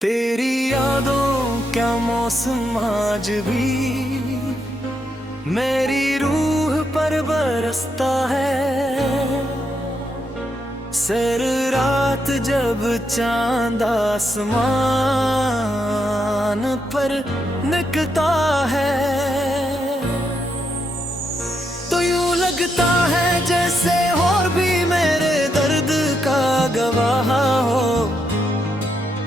तेरी यादों क्या मौसम आज भी मेरी रूह पर बरसता है। सर रात जब चांद आसमान पर निकलता है तो यूं लगता है जैसे और भी मेरे दर्द का गवाह हो।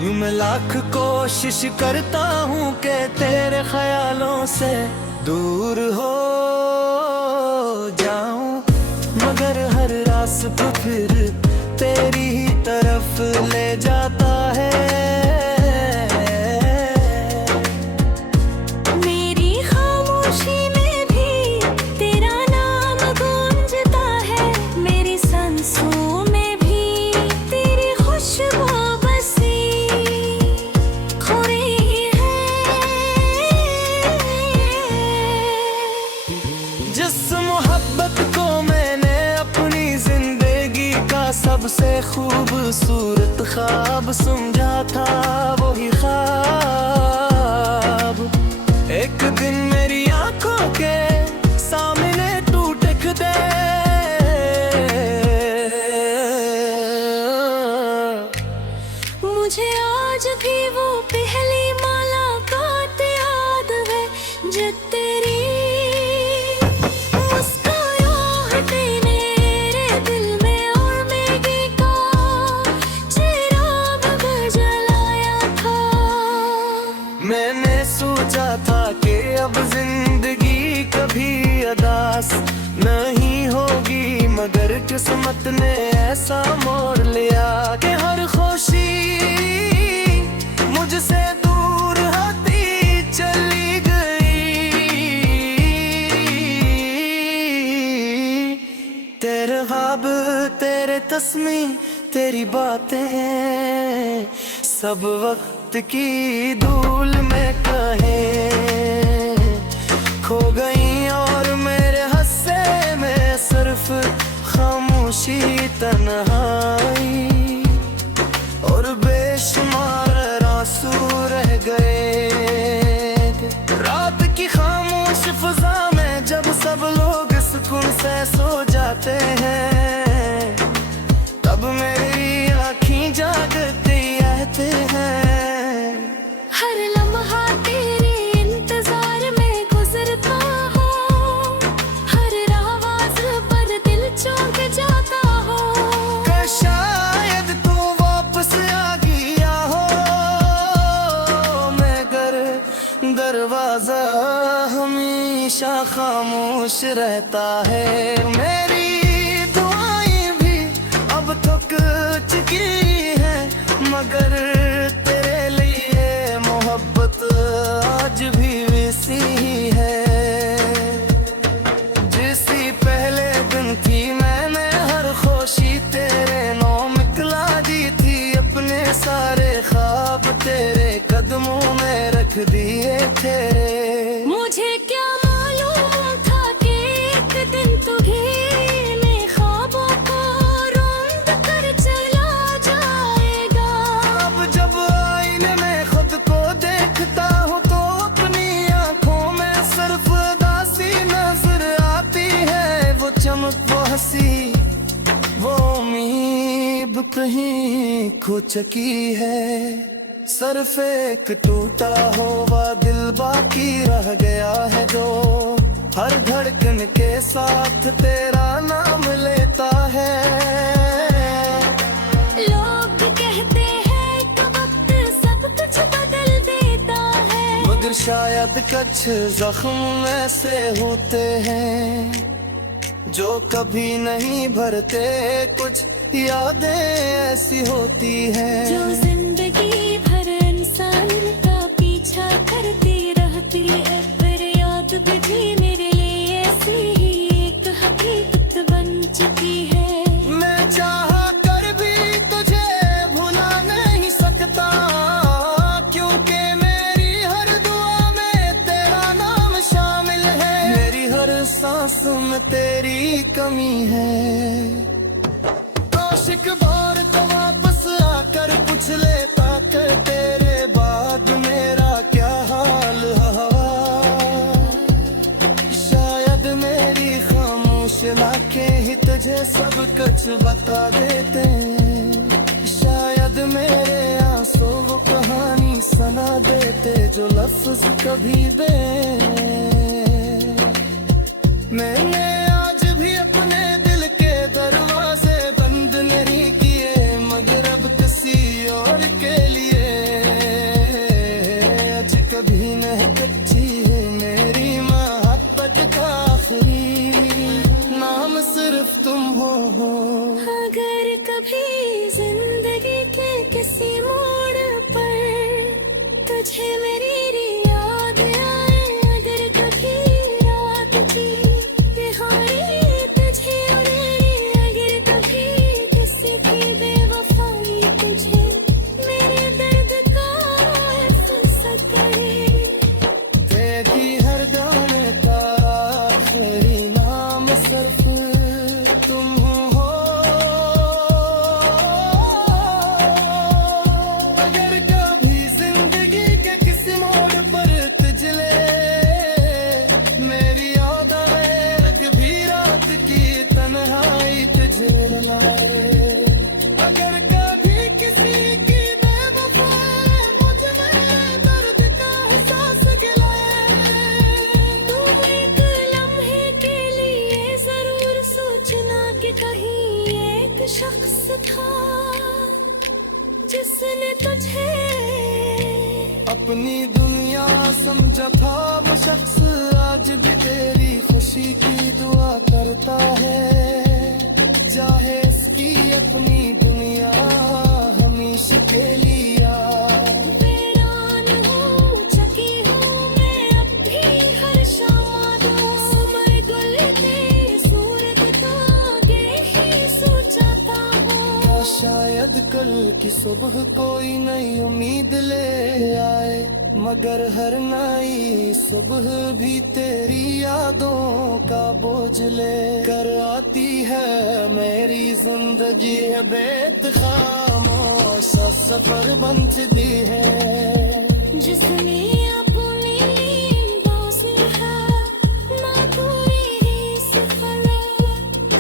यूं मैं लाख कोशिश करता हूँ कि तेरे ख्यालों से दूर हो जाऊं, मगर हर रास्ता फिर तेरी ही तरफ ले जाता है। मेरी खामोशी में भी तेरा नाम गूंजता है, मेरी सांसों में भी तेरी खुशबू बसी खो रही है। जिस मोहब्बत को मैंने अपनी जिंदगी का सबसे खूबसूरत ख्वाब समझा था, वही ख्वाब एक दिन मेरी आंखों के सामने टूट दे। मुझे आज भी वो पहली मुलाकात याद है जो तेरी मुस्कुराहट ने मेरे दिल में और मैगी का चिराग जलाया था। मैंने सोचा था कि अब जिंदगी कभी अदास नहीं होगी, मगर किस्मत ने ऐसा मोड़ लिया कि हर खुशी मुझसे दूर होती चली गई। तेरे ख्वाब, तेरे तस्वीर, तेरी बातें सब वक्त की धूल में कहीं खो गई और मेरे हस्से में सिर्फ खामोशी, तन्हाई और बेशुमार आंसू रह गए। रात की खामोश फिजा में जब सब लोग सुकून से सो जाते हैं, तब मेरी आँखें जागती रहते हैं। हर लम्हा तेरे इंतजार में गुजरता हो, हर आवाज पर दिल चौंक जाता हो। कि शायद तू वापस आ गया हो, मगर दरवाजा हमेशा खामोश रहता है। मेरी दुआएं भी अब थक चुकी है, मगर तेरे लिए मोहब्बत आज भी वैसी है जैसी पहले दिन थी। मैंने हर खुशी तेरे नाम मिला दी थी, अपने सारे ख्वाब तेरे कदमों में रख दिए थे। मुझे क्या मालूम था कि एक दिन तू भी मेरे ख्वाबों को रोंद कर चला जाएगा। अब जब आईने में खुद को देखता हूँ तो अपनी आंखों में सिर्फ उदासी नजर आती है। वो चमक, वो हंसी, वो उम्मीद कहीं खो चुकी है। सिर्फ एक टूटा हुआ दिल बाकी रह गया है जो हर धड़कन के साथ तेरा नाम लेता है। लोग कहते हैं कि वक्त सब कुछ बदल देता है, मगर शायद कुछ जख्म ऐसे होते हैं जो कभी नहीं भरते, कुछ यादें ऐसी होती हैं जो जिंदगी भर इंसान का पीछा करती रहती है। पर याद भी मेरे लिए ऐसी ही एक हकीकत बन चुकी है। मैं चाहा कर भी तुझे भुला नहीं सकता, क्योंकि मेरी हर दुआ में तेरा नाम शामिल है। मेरी हर सांस में तेरी कमी है। आशिक बार तो वापस आकर पूछ लेता कि तेरे तुझे सब कुछ बता देते हैं। शायद मेरे आंसू वो कहानी सुना देते जो लफ्ज कभी दे। मैंने आज भी अपने दिल के दरवाजे बंद नहीं किए, मगर अब किसी और के लिए आज कभी नहीं कच्ची है मेरी मोहब्बत का आखिरी नाम सिर्फ तुम हो। अगर कभी जिंदगी के किसी मोड़ पर तुझे मेरी याद आए, अगर कभी रात की तिहारी तुझे उड़े, अगर कभी किसी की बेवफाई तुझे मेरे दर्द का एहसास करे, तेरी हर गाने का आखिरी नाम सिर्फ तुम हो। अगर कभी जिंदगी के किसी मोड़ पर तुझले मेरी याद आए, कभी रात की तन्हाई तुझे रुलाए, अगर कभी किसी की बेवफाई मुझ में दर्द का एहसास गिलाए, तुम एक लम्हे के लिए जरूर सोचना कि कहीं एक शख्स था जिसने तुझे अपनी दुनिया समझा था वो शख्स आज भी तेरी खुशी की दुआ करता है। चाहे इसकी अपनी दुनिया हमेशा के लिया। हैरान हूँ, चकी हूँ मैं अब भी हर शाम सुमर गुल के सूरत का आगे ही सोचाता हूँ। क्या शायद कल की सुबह कोई नई उम्मीद ले आए, मगर हर नई सुबह भी तेरी यादों का बोझ ले कर आती है। मेरी जिंदगी है बेत खामोश सफर बन चुकी है, जिसमें अपनी नींदों से है ना कोई ही सफर।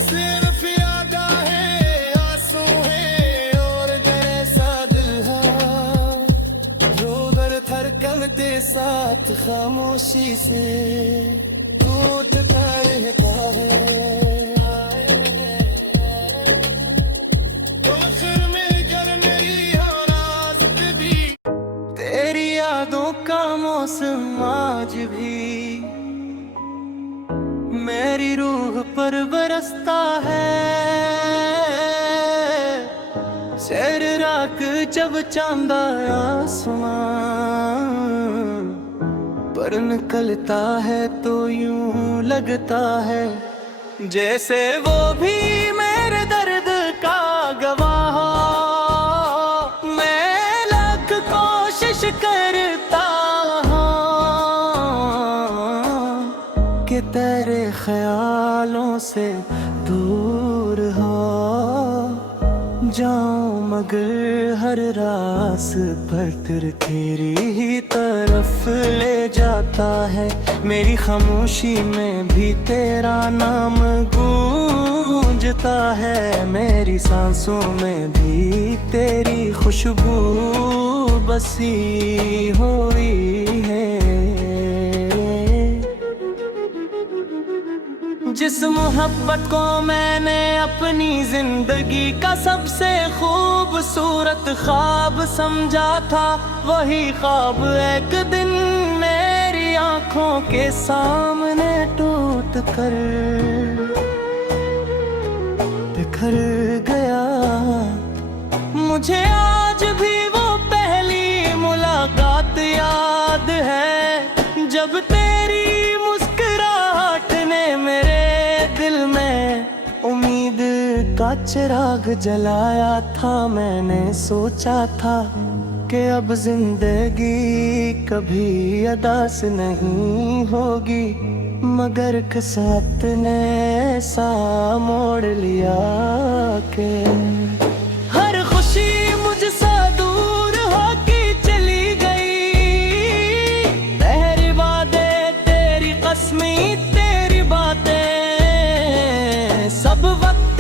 सिर्फ यादा है आंसू है और तेरे सा दिल है, रोदर थरकते साथ खामोशी से टूटता रहता है। तो आखिर में कर मेरी आवाज़ पे भी तेरी यादों का मौसम आज भी मेरी रूह पर बरसता है। शहर रात जब चांद आसमां पर निकलता है तो यूं लगता है जैसे वो भी मेरे दर्द का गवाह हो। मैं लाख कोशिश करता हूँ कि तेरे ख्यालों से दूर हो जाऊं, मगर हर रास पर तेरी ही तरफ ले जाता है। मेरी खामोशी में भी तेरा नाम गूंजता है, मेरी सांसों में भी तेरी खुशबू बसी हुई है। जिस मोहब्बत को मैंने अपनी जिंदगी का सबसे खूबसूरत ख्वाब समझा था, वही ख्वाब एक दिन मेरी आंखों के सामने टूट कर बिखर गया। मुझे आज भी वो पहली मुलाकात याद है जब तेरी मुस्कुराहट ने मेरे दिल में उम्मीद का चिराग जलाया था। मैंने सोचा था कि अब जिंदगी कभी अदास नहीं होगी, मगर किस्मत ने ऐसा मोड़ लिया कि हर खुशी मुझसे दूर होके चली गई। तेरी बातें, तेरी कस्में, तेरी बातें सब वक्त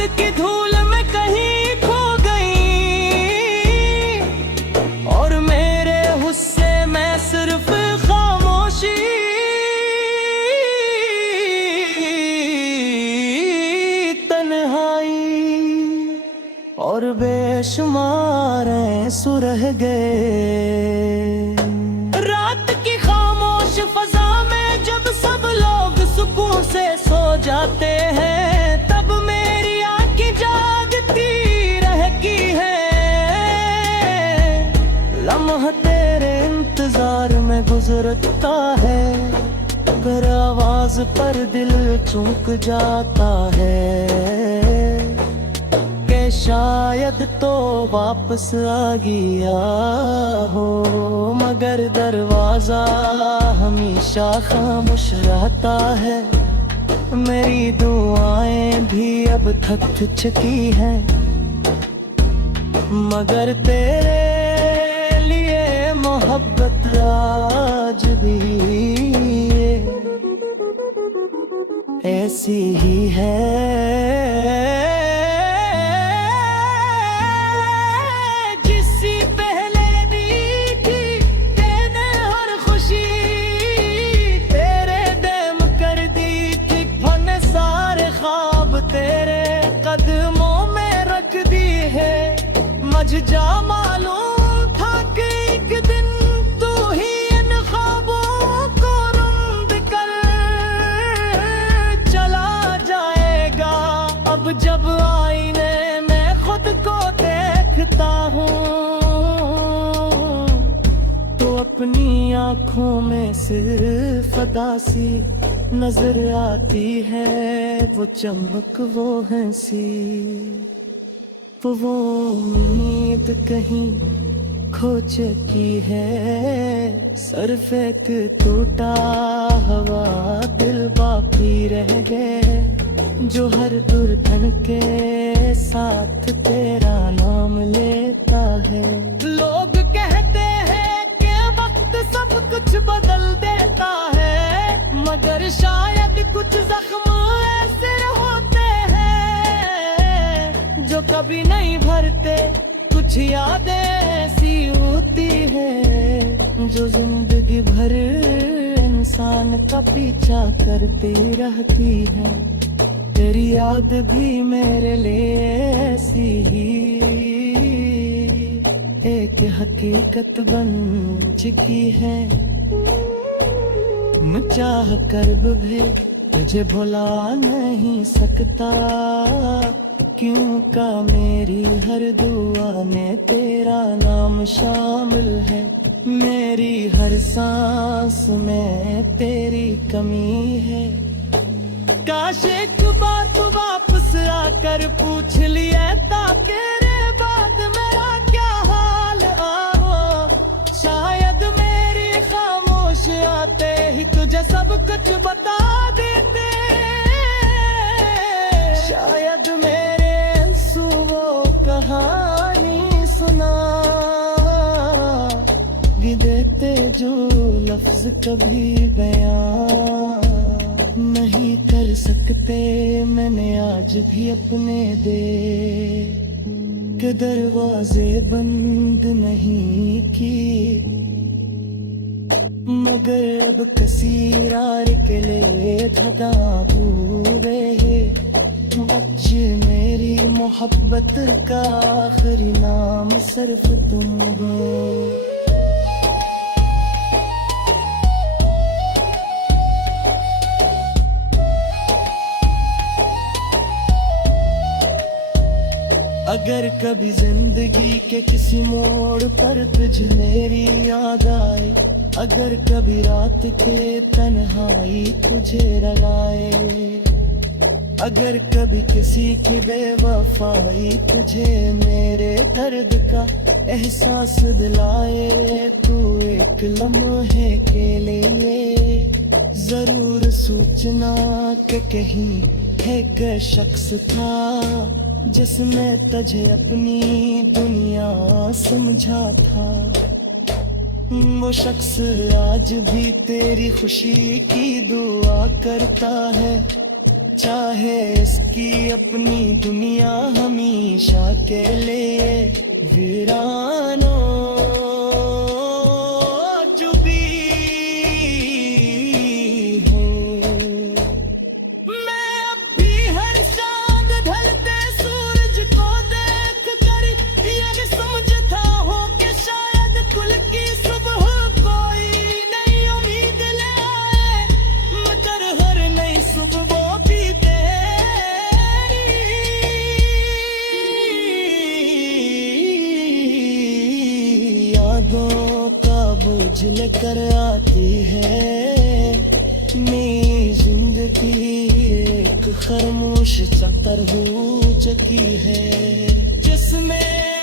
रात की खामोश फजा में जब सब लोग सुकून से सो जाते हैं, तब मेरी आंखें जागती रहती है। लम्हा तेरे इंतजार में गुजरता है, घर आवाज पर दिल चूक जाता है कि शायद तो वापस आ गया हो, मगर दरवाजा हमेशा खामोश रहता है। मेरी दुआएं भी अब थक चुकी हैं, मगर तेरे लिए मोहब्बत आज भी ऐसी ही है जिससे पहले दी थी तेने हर खुशी। तेरे दम कर दी थी फन सारे ख्वाब तेरे कदमों में रख दी है। मुझे जा मालूम था कि एक दिन तू ही इन ख्वाबों को रुंद कर चला जाएगा। अब जब आईने में खुद को देखता हूँ तो अपनी आँखों में सिर्फ अदासी नजर आती है। वो चमक, वो हंसी, वो उम्मीद कहीं खो चुकी है। सर फेंक टूटा हवा दिल बाकी रह गए, जो हर दुर्धन के साथ तेरा नाम लेता है। लोग कहते हैं कि वक्त सब कुछ बदल देता है, मगर शायद कुछ जख्म ऐसे होते हैं जो कभी नहीं भरते। कुछ यादें ऐसी होती है जो जिंदगी भर इंसान का पीछा करती रहती है। तेरी याद भी मेरे लिए ऐसी ही एक हकीकत बन चुकी है। मैं चाह कर भी तुझे भुला नहीं सकता, क्यों का मेरी हर दुआ में तेरा नाम शामिल है। मेरी हर सांस में तेरी कमी है। काश एक बार तू वापस आकर पूछ लिया ताकि रे बात मेरा क्या हाल आओ। शायद मेरी खामोश आते ही तुझे सब कुछ बता देते। शायद मेरे आंसू वो कहानी सुना भी देते जो लफ्ज कभी बयां नहीं कर सकते। मैंने आज भी अपने दिल के दरवाजे बंद नहीं की, मगर अब कसीरार के लिए थका हुए बच्चे मेरी मोहब्बत का आखिरी नाम सिर्फ तुम हो। अगर कभी जिंदगी के किसी मोड़ पर तुझे मेरी याद आए, अगर कभी रात के तन्हाई तुझे रुलाए, अगर कभी किसी की बेवफाई तुझे मेरे दर्द का एहसास दिलाए, तू एक लम्हे के लिए जरूर सोचना कि कहीं एक शख्स था जिसने तुझे अपनी दुनिया समझा था। वो शख्स आज भी तेरी खुशी की दुआ करता है, चाहे इसकी अपनी दुनिया हमेशा के लिए वीरानो जो भी हो। मैं अब भी हर चांद ढलते सूरज को देख कर यही समझता हूँ कि शायद कुल का बोझ लेकर आती है। मेरी जिंदगी एक खरमोश सा तरबूज की है, जिसमें